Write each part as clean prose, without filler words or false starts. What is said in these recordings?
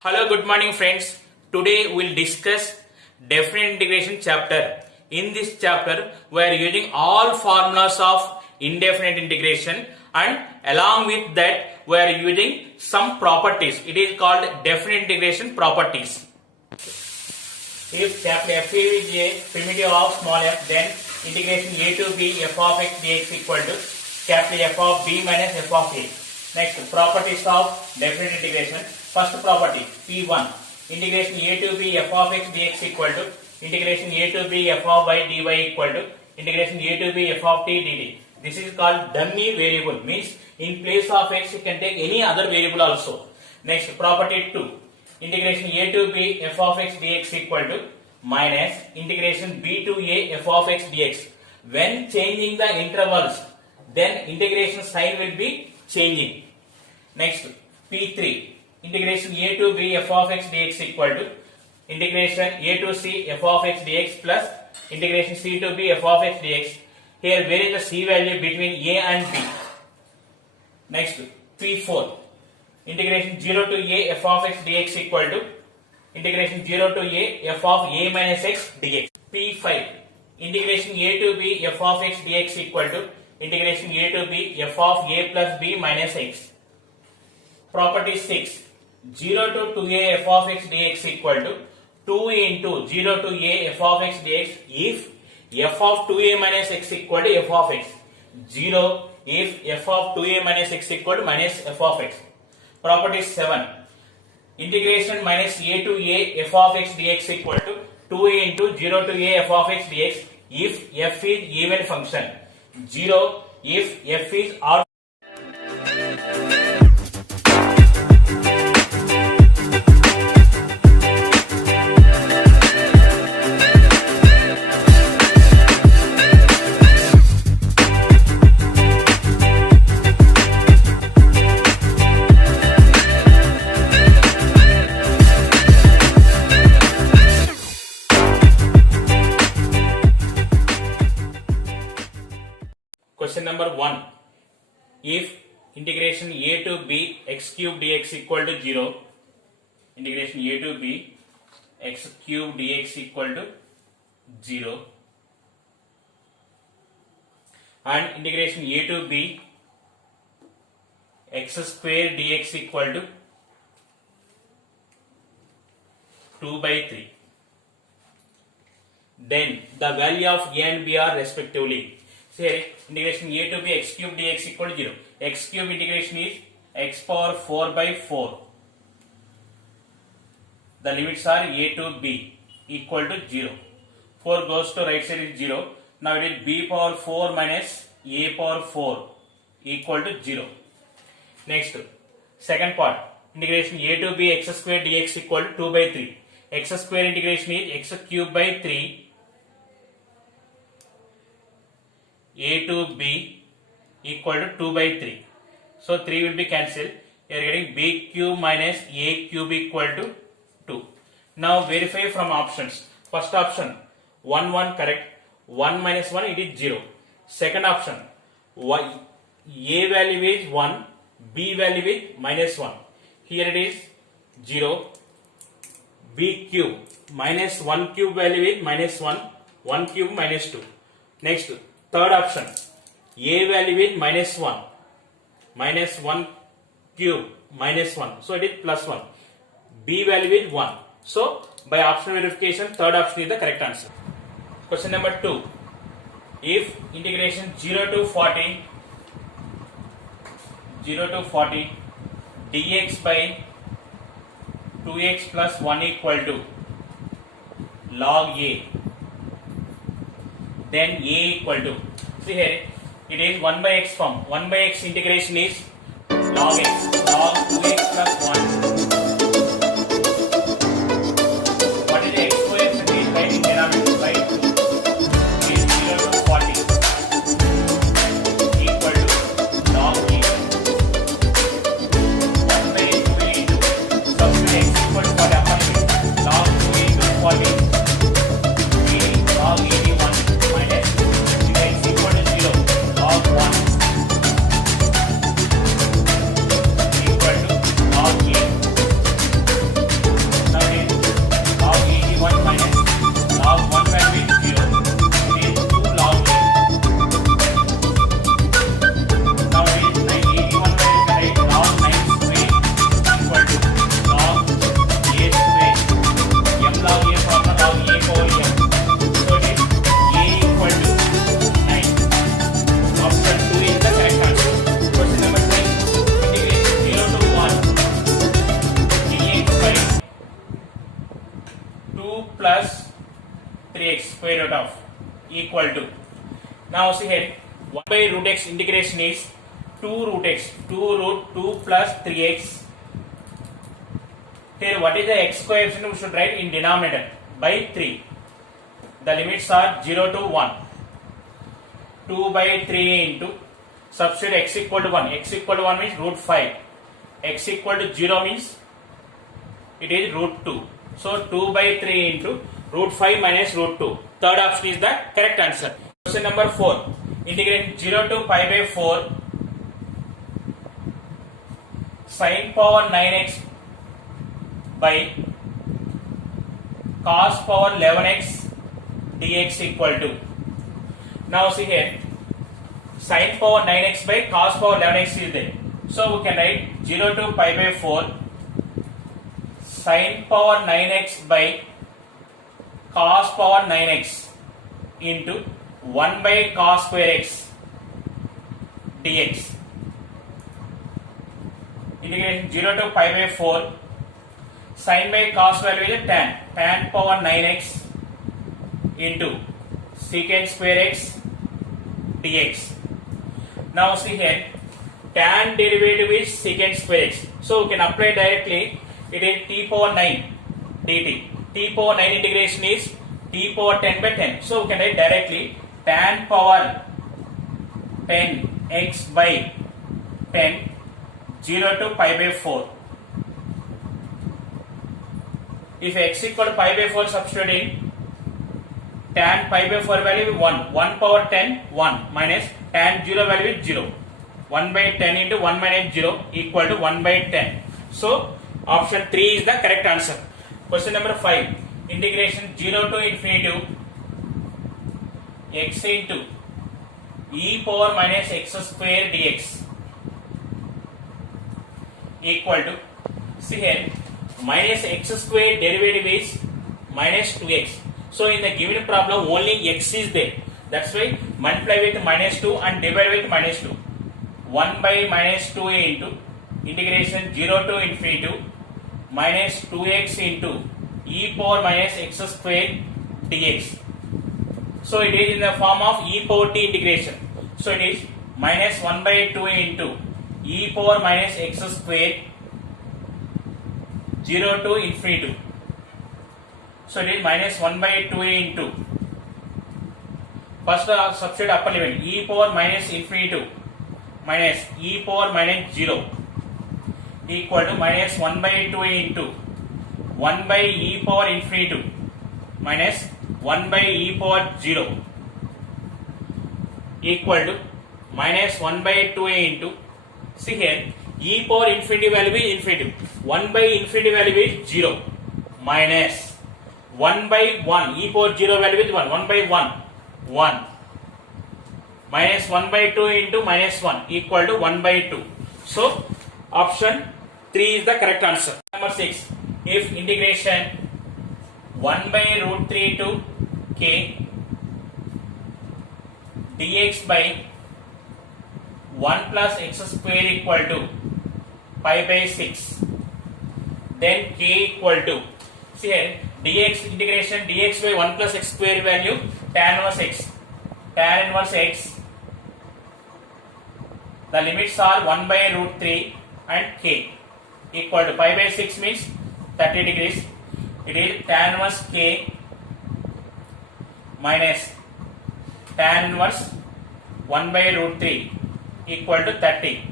Hello, good morning friends. Today we'll discuss definite integration chapter. In this chapter, we are using all formulas of indefinite integration and along with that we are using some properties. It is called definite integration properties. If capital F is a primitive of small f, then integration a to b f of x dx equal to capital F of b minus f of a. Next, properties of definite integration. First property P1, integration a to b f of x dx equal to integration a to b f of y dy equal to integration a to b f of t dt. This is called dummy variable, means in place of x you can take any other variable also. Next, property 2, integration a to b f of x dx equal to minus integration b to a f of x dx. When changing the intervals, then integration sign will be changing. Next, P3, integration a to b f of x dx equal to integration a to c f of x dx plus integration c to b f of x dx. Here, where is the c value between a and b? Next, P4, integration 0 to a f of x dx equal to integration 0 to a f of a minus x dx. P5, integration a to b f of x dx equal to integration a to b f of a plus b minus x. Property 6, 0 to 2a f of x dx equal to 2 into 0 to a f of x dx if f of 2a minus x equal to f of x. 0 if f of 2a minus x equal to minus f of x. Property 7, integration minus a to a f of x dx equal to 2a into 0 to a f of x dx if f is even function. 0 if f is odd. Question number 1. If integration a to b x cube dx equal to 0, integration a to b x cube dx equal to 0 and integration a to b x square dx equal to 2 by 3, then the value of a and b are respectively. Here, integration a to b x cube dx equal to 0. X cube integration is x power 4 by 4. The limits are a to b equal to 0. 4 goes to right side is 0. Now it is b power 4 minus a power 4 equal to 0. Next, second part, integration a to b x square dx equal to 2 by 3. X square integration is x cube by 3 a to b equal to 2 by 3. So 3 will be cancelled. You are getting b cube minus a cube equal to 2. Now verify from options. First option 1 1 correct. 1 minus 1 it is 0. Second option a value is 1, b value is minus 1. Here it is 0. b cube minus 1 cube value is minus 1. 1 cube minus 2. Next, third option, a value is minus 1, minus 1 cube, minus 1. So it is plus 1. B value is 1. So by optional verification, third option is the correct answer. Question number 2. If integration 0 to 40 dx by 2x plus 1 equal to log a, then a equal to, see here it is 1 by x form. 1 by x integration is log x, log 2x plus 1. What is the exponent is right in denominator by 2 is 0 to 40 equal to log a. 1 by 2 into substitute x equal to 40 upon limit log 2 into 40 log 81 minus x equal to 0 log 1 equal to log a. square root of equal to. Now see here 1 by root x integration is 2 root x, 2 root 2 plus 3x. Here what is the x coefficient we should write in denominator by 3. The limits are 0 to 1. 2 by 3 into substitute x equal to 1. X equal to 1 means root 5. X equal to 0 means it is root 2. So 2 by 3 into root 5 minus root 2. Third option is the correct answer. Question number 4. Integrate 0 to pi by 4 sin power 9x by cos power 11x dx equal to. Now see here, sin power 9x by cos power 11x is there. So we can write 0 to pi by 4 sin power 9x by cos power 9x into 1 by cos square x dx. Integration 0 to pi by 4 sin by cos value is tan power 9x into secant square x dx. Now see here, tan derivative is secant square x. So we can apply directly, it is t power 9 dt. T power 9 integration is t power 10 by 10. So we can write directly tan power 10 x by 10 0 to pi by 4. If x equal to pi by 4 substituting, tan pi by 4 value is 1. 1 power 10 1 minus tan 0 value is 0. 1 by 10 into 1 minus 0 equal to 1 by 10. So option 3 is the correct answer. Question number 5. Integration 0 to infinity x into e power minus x square dx equal to, see here, minus x square derivative is minus 2x. So in the given problem only x is there. That's why multiply with minus 2 and divide with minus 2. 1 by minus 2 into integration 0 to infinity minus 2x into e power minus x square dx. So it is in the form of e power t integration. So it is minus 1 by 2 into e power minus x square 0 to infinity. So it is minus 1 by 2 into, first substitute upper limit, e power minus infinity minus e power minus 0 equal to minus 1 by 2 into 1 by e power infinity minus 1 by e power 0 equal to minus 1 by 2 into, see here, e power infinity value is infinity, 1 by infinity value is 0 minus 1 by 1, e power 0 value is 1, 1 by 1, 1 minus 1 by 2 into minus 1 equal to 1 by 2. So option 3 is the correct answer. Number 6. If integration 1 by root 3 to k dx by 1 plus x square equal to pi by 6, then k equal to, see here, dx integration dx by 1 plus x square value tan inverse x. Tan inverse x, the limits are 1 by root 3 and k equal to pi by 6 means 30 degrees. It is tan inverse k minus tan inverse 1 by root 3 equal to 30.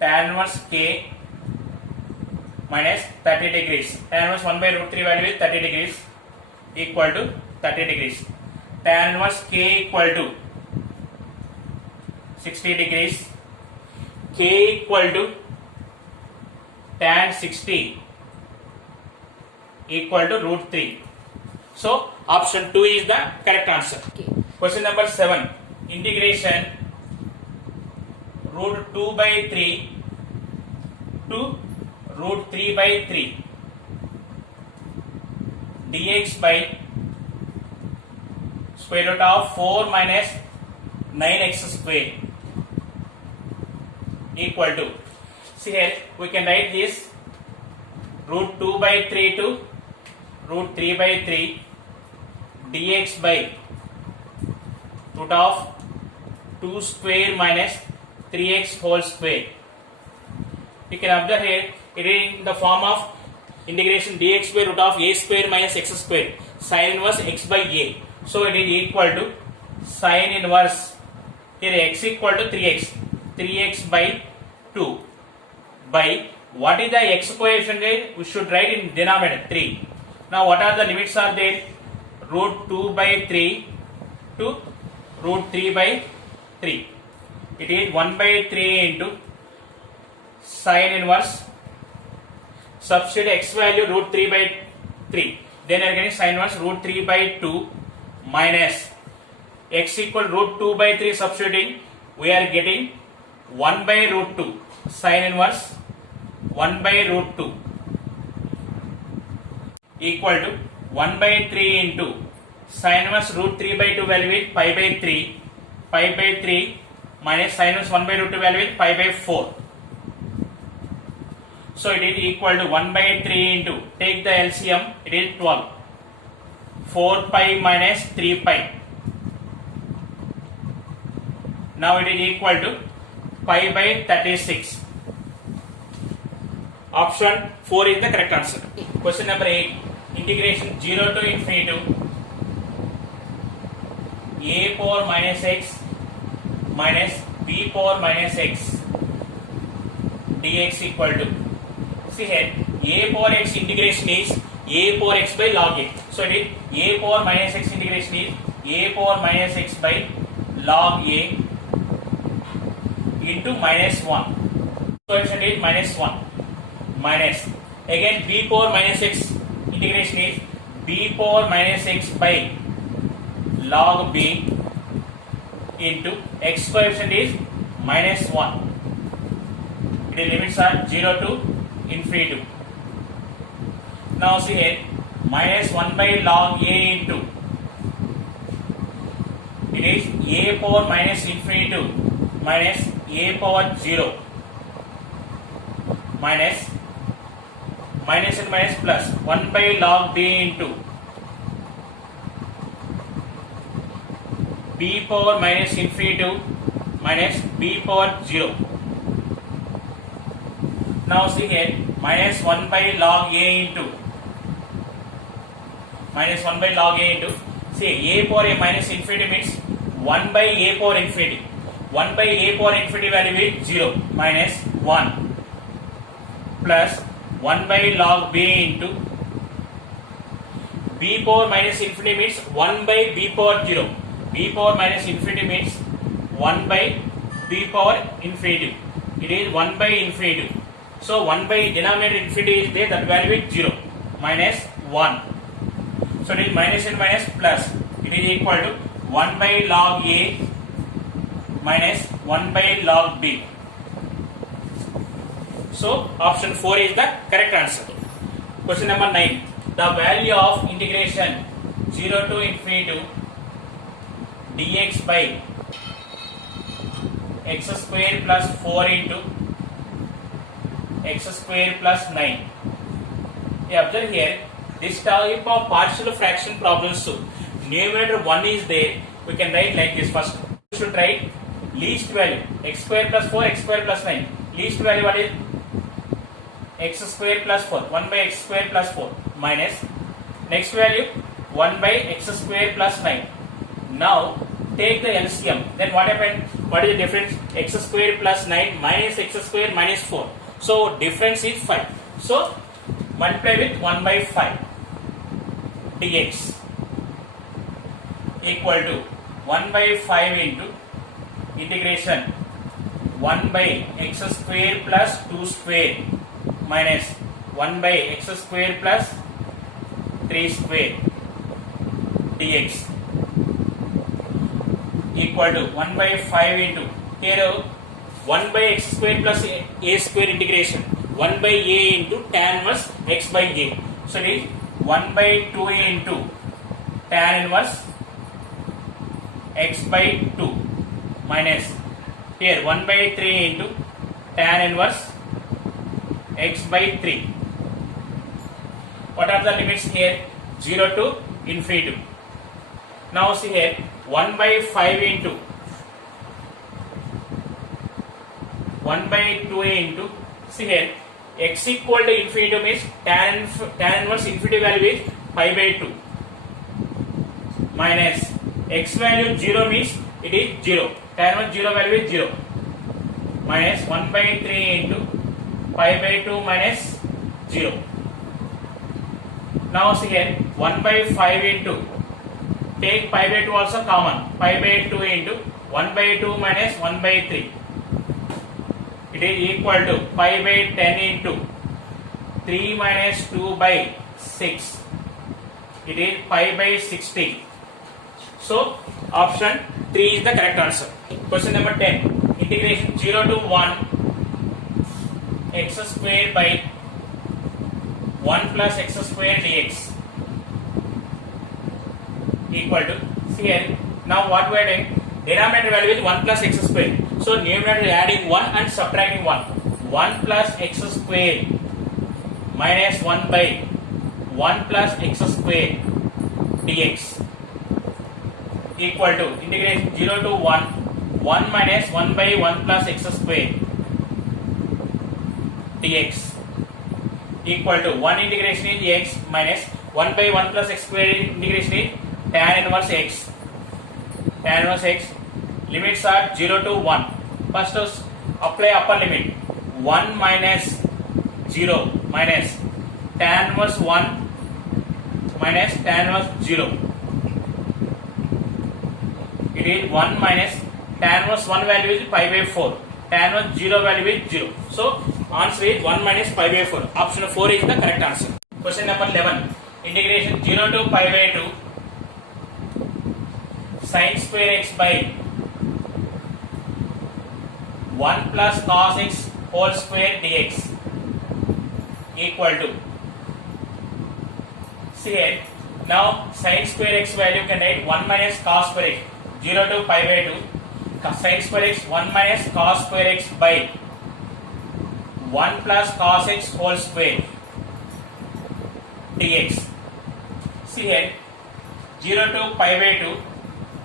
Tan inverse k minus 30 degrees. Tan inverse 1 by root 3 value is 30 degrees equal to 30 degrees. Tan inverse k equal to 60 degrees. K equal to tan 60 equal to root 3. So option 2 is the correct answer. Okay. Question number 7. Integration root 2 by 3 to root 3 by 3 dx by square root of 4 minus 9x square equal to, see here, we can write this root 2 by 3 to root 3 by 3 dx by root of 2 square minus 3x whole square. You can observe here it is in the form of integration dx by root of a square minus x square sin inverse x by a. So it is equal to sin inverse here x equal to 3x by 2 by what is the x coefficient is we should write in denominator 3. Now what are the limits are there? Root 2 by 3 to root 3 by 3. It is 1 by 3 into sin inverse. Substitute x value root 3 by 3. Then we are getting sin inverse root 3 by 2 minus x equal root 2 by 3 substituting. We are getting 1 by root 2 sin inverse 1 by root 2 equal to 1 by 3 into sin inverse root 3 by 2 value is pi by 3 minus sin inverse 1 by root 2 value is pi by 4. So it is equal to 1 by 3 into, take the LCM, it is 12. 4 pi minus 3 pi. Now it is equal to pi by 36. Option 4 is the correct answer. Question number 8. Integration 0 to infinity to a power minus x minus b power minus x dx equal to, see here, a power x integration is a power x by log a. So it is a power minus x integration is a power minus x by log a into minus 1. Coefficient is minus 1 minus again b power minus x integration is b power minus x by log b into x coefficient is minus 1. The limits are 0 to infinity. Now see here, minus 1 by log a into, it is a power minus infinity minus a power 0 minus minus and minus plus 1 by log b into b power minus infinity minus b power 0. Now see here, minus 1 by log a into minus 1 by log a into, see a power a minus infinity means 1 by a power infinity. 1 by a power infinity value is 0 minus 1 plus 1 by log b into b power minus infinity means 1 by b power 0. B power minus infinity means 1 by b power infinity. It is 1 by infinity. So 1 by denominator infinity is there, that value is 0 minus 1. So it is minus and minus plus. It is equal to 1 by log a minus 1 by log b. So option 4 is the correct answer. Question number 9. The value of integration 0 to infinity dx by x square plus 4 into x square plus 9. You observe here, this type of partial fraction problems, so numerator 1 is there, we can write like this. First we should write least value x square plus 4 x square plus 9. Least value what is x square plus 4, 1 by x square plus 4 minus next value 1 by x square plus 9. Now take the LCM, then what happened? What is the difference? X square plus 9 minus x square minus 4. So difference is 5. So multiply with 1 by 5 dx equal to 1 by 5 into integration 1 by x square plus 2 square minus 1 by x square plus 3 square dx equal to 1 by 5 into, here 1 by x square plus a square integration 1 by a into tan inverse x by a. So it is 1 by 2a into tan inverse x by 2 minus here 1 by 3 into tan inverse x by 3. What are the limits here? 0 to infinity. Now see here 1 by 5 into 1 by 2 into, see here x equal to infinity means tan inverse infinity value is pi by 2 minus x value 0 means it is 0, tan inverse 0 value is 0 minus 1 by 3 into pi by 2 minus 0. Now see here 1 by 5 into, take pi by 2 also common, pi by 2 into 1 by 2 minus 1 by 3. It is equal to pi by 10 into 3 minus 2 by 6. It is pi by 60. So option 3 is the correct answer. Question number 10. Integration 0 to 1 x square by 1 plus x square dx equal to, see here, now what we are doing, denominator value is 1 plus x square. So numerator is adding 1 and subtracting 1. 1 plus x square minus 1 by 1 plus x square dx equal to integration 0 to 1 minus 1 by 1 plus x square dx equal to 1 integration is x minus 1 by 1 plus x square integration is tan inverse x. Tan inverse x, limits are 0 to 1. First apply upper limit, 1 minus 0 minus tan inverse 1 minus tan inverse 0. It is 1 minus tan inverse 1 value is pi by 4. Tan inverse 0 value is 0. So answer is 1 minus pi by 4. Option 4 is the correct answer. Question number 11. Integration 0 to pi by 2 sin square x by 1 plus cos x whole square dx equal to, see here, now sin square x value can write 1 minus cos square x, 0 to pi by 2 sin square x 1 minus cos square x by 1 plus cos x whole square dx. See here 0 to pi by 2,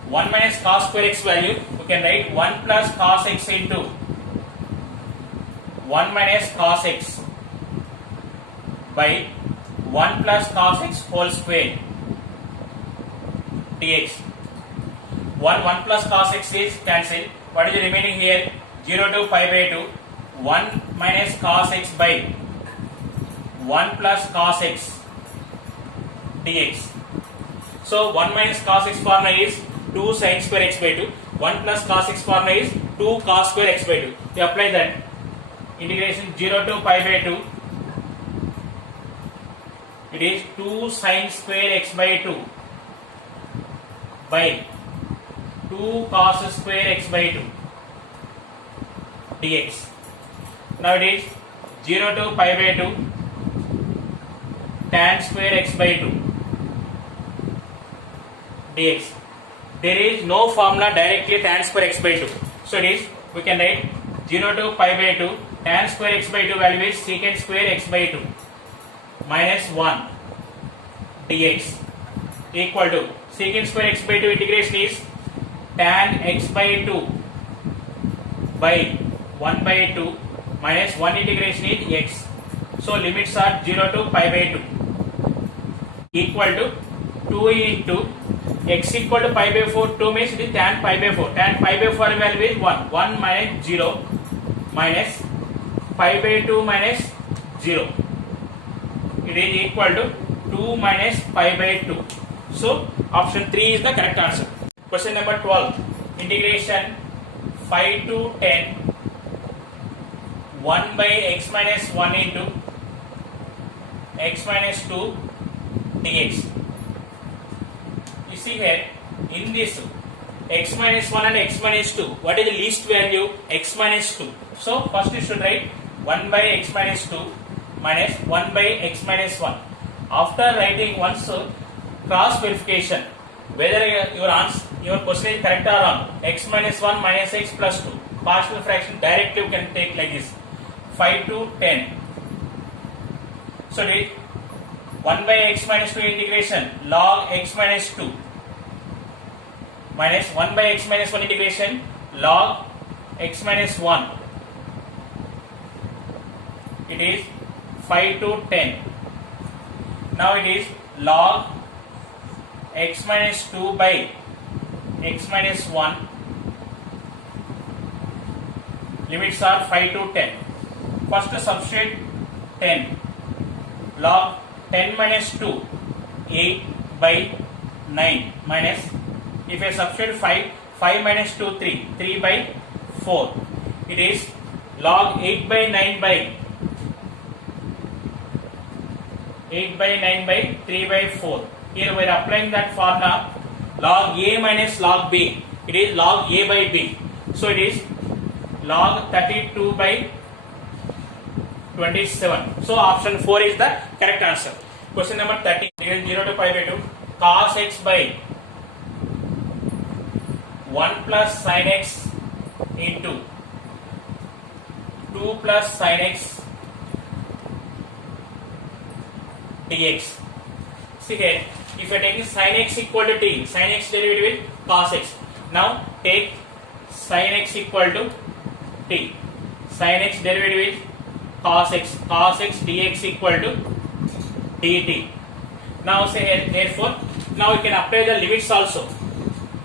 1 minus cos square x value we can write 1 plus cos x into 1 minus cos x by 1 plus cos x whole square dx. 1 plus cos x is cancelled. What is the remaining here? 0 to pi by 2, 1 minus cos x by 1 plus cos x dx. So 1 minus cos x formula is 2 sin square x by 2. 1 plus cos x formula is 2 cos square x by 2. We apply that. Integration 0 to pi by 2. It is 2 sin square x by 2 by 2 cos square x by 2 dx. Now it is 0 to pi by 2 tan square x by 2 dx. There is no formula directly tan square x by 2. So it is, we can write 0 to pi by 2 tan square x by 2 value is secant square x by 2 minus 1 dx equal to secant square x by 2 integration is tan x by 2 by 1 by 2 minus 1 integration is x. So limits are 0 to pi by 2 equal to 2 into x equal to pi by 4, 2 means it is tan pi by 4. Tan pi by 4 value is 1. 1 minus 0 minus pi by 2 minus 0. It is equal to 2 minus pi by 2. So option 3 is the correct answer. Question number 12. Integration 5 to 10 1 by x minus 1 into x minus 2 dx. You see here, in this x minus 1 and x minus 2, what is the least value? X minus 2. So first you should write 1 by x minus 2 minus 1 by x minus 1. After writing once, cross verification whether your question is correct or wrong. X minus 1 minus x plus 2. Partial fraction directly you can take like this. 5 to 10. So it is 1 by x minus 2 integration log x minus 2 minus 1 by x minus 1 integration log x minus 1. It is 5 to 10. Now it is log x minus 2 by x minus 1. Limits are 5 to 10. First substitute 10. Log 10 minus 2, 8 by 9 minus, if I substitute 5, 5 minus 2, 3, 3 by 4. It is log 8 by 9 by 8 by 9 by 3 by 4. Here we are applying that formula log a minus log b. It is log a by b. So it is log 32 by 27. So option 4 is the correct answer. Question number 13. 0 to pi by 2 cos x by 1 plus sin x into 2 plus sin x dx. See here, if you are taking sin x equal to t, sin x derivative with cos x. Now take sin x equal to t, sin x derivative with cos x dx equal to dt. Now say here, therefore, now you can apply the limits also.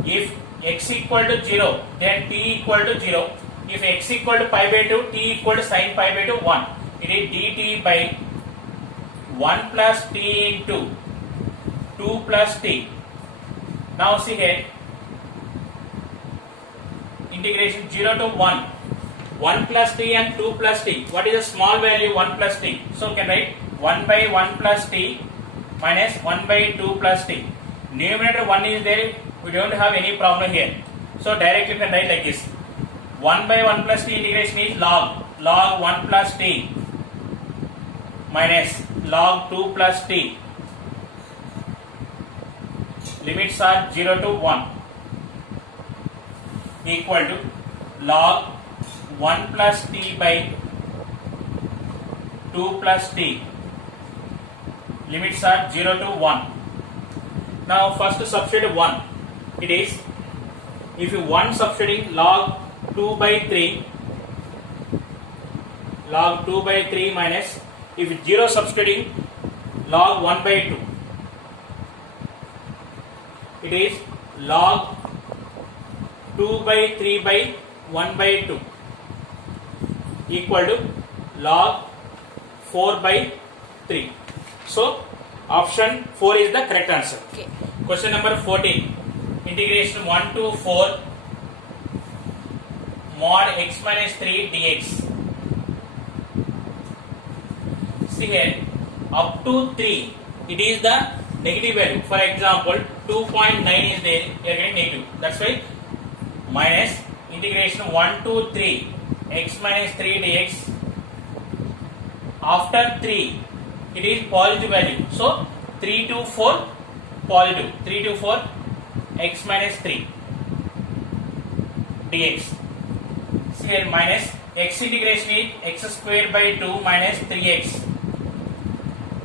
If x equal to 0, then t equal to 0. If x equal to pi by 2, t equal to sin pi by 2, 1. It is dt by 1 plus t into 2 plus t. Now see here, integration 0 to 1. 1 plus t and 2 plus t. What is the small value 1 plus t? So we can write 1 by 1 plus t minus 1 by 2 plus t. Numerator 1 is there, we don't have any problem here. So directly you can write like this. 1 by 1 plus t integration is log 1 plus t minus log 2 plus t. Limits are 0 to 1 equal to log 1 plus t by 2 plus t. Limits are 0 to 1. Now first substitute 1. It is, if you 1 substituting log 2 by 3, log 2 by 3 minus, if 0 substituting log 1 by 2. It is log 2 by 3 by 1 by 2 equal to log 4 by 3. So option 4 is the correct answer. Okay. Question number 14. Integration 1 to 4 mod x minus 3 dx. See here, up to 3, it is the negative value. For example, 2.9 is there, you are getting negative. That's why minus integration 1 to 3 x minus 3 dx. After 3, it is positive value. So 3 to 4 positive. 3 to 4 x minus 3 dx. See here, minus x integration is x square by 2 minus 3x.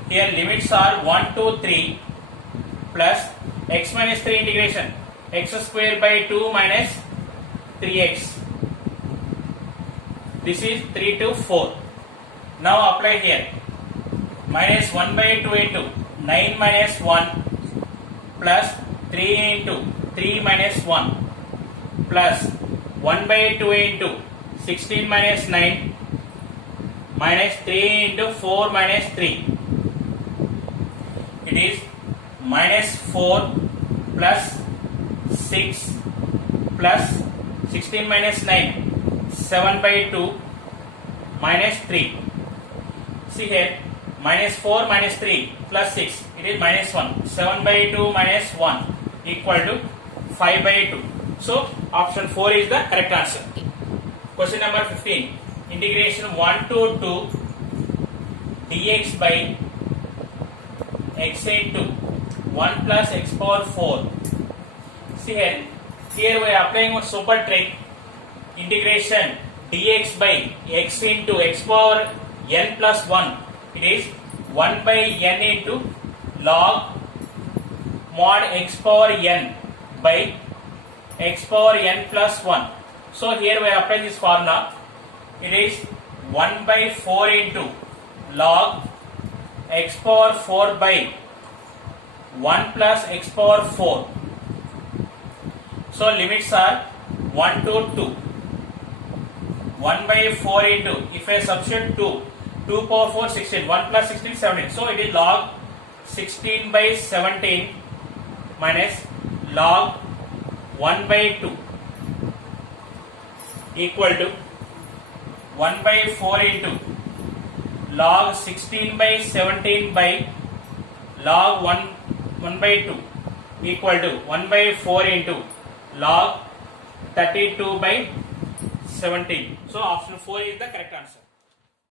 Here limits are 1 to 3 plus x minus 3 integration x square by 2 minus 3x. This is 3 to 4. Now apply here. Minus 1 by 2 into 9 minus 1 plus 3 into 3 minus 1 plus 1 by 2 into 16 minus 9 minus 3 into 4 minus 3. It is minus 4 plus 6 plus 16 minus 9, 7 by 2 minus 3. See here, minus 4 minus 3 plus 6, it is minus 1. 7 by 2 minus 1 equal to 5 by 2. So option 4 is the correct answer. Question number 15. Integration 1 to 2 dx by x into 1 plus x power 4. See here we are applying a super trick. Integration dx by x into x power n plus 1. It is 1 by n into log mod x power n by x power n plus 1. So here we apply this formula. It is 1 by 4 into log x power 4 by 1 plus x power 4. So limits are 1 to 2. 1 by 4 into, if I substitute 2 power 4, 16, 1 plus 16, 17. So it is log 16 by 17 minus log 1 by 2 equal to 1 by 4 into log 16 by 17 by log 1 by 2 equal to 1 by 4 into log 32 by 17. So option 4 is the correct answer.